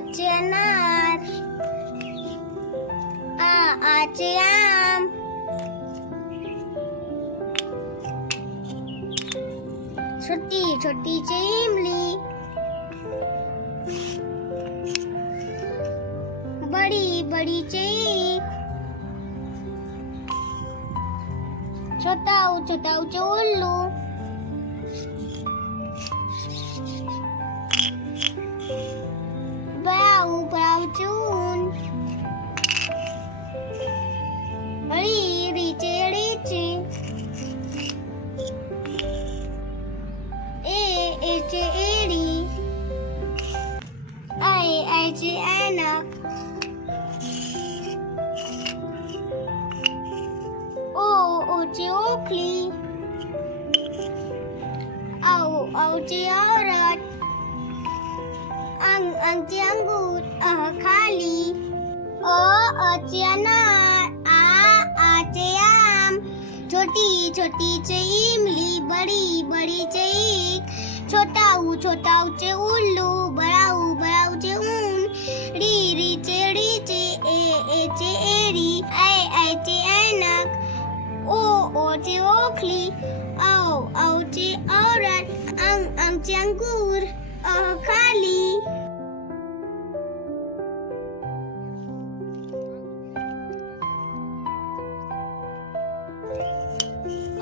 चे अनार, आचे आम, छोटी छोटी ची इमली, बड़ी बड़ी ची ईख, छोटा चे उल्लू, बड़ा चे ऊन, री चे रीची, ए चे एड़ी, आई चे ऐनक, ओ चे ओखली, औ चे औरत, अंग चे अंगूर, खाली, अ चे अनार, आ चे आम, छोटी छोटी चे इमली, बड़ी बड़ी चे ईख, छोटा ऊ चे उल्लू, बड़ा ऊ चे ऊन, री चे रीची, ए चे एड़ी, आई चे ऐनक, ओ चे ओखली, औ चे औरत, अंग चे अंगूर, खाली,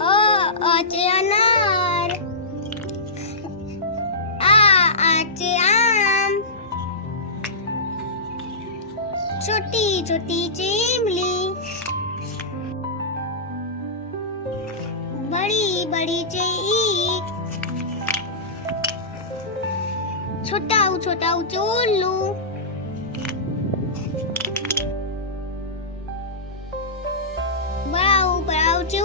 अ चे अनार, आ चे आम, छोटी छोटी ची इमली, बड़ी बड़ी ची ईख, छोटा ऊ चे उल्लू, बड़ा ऊ चे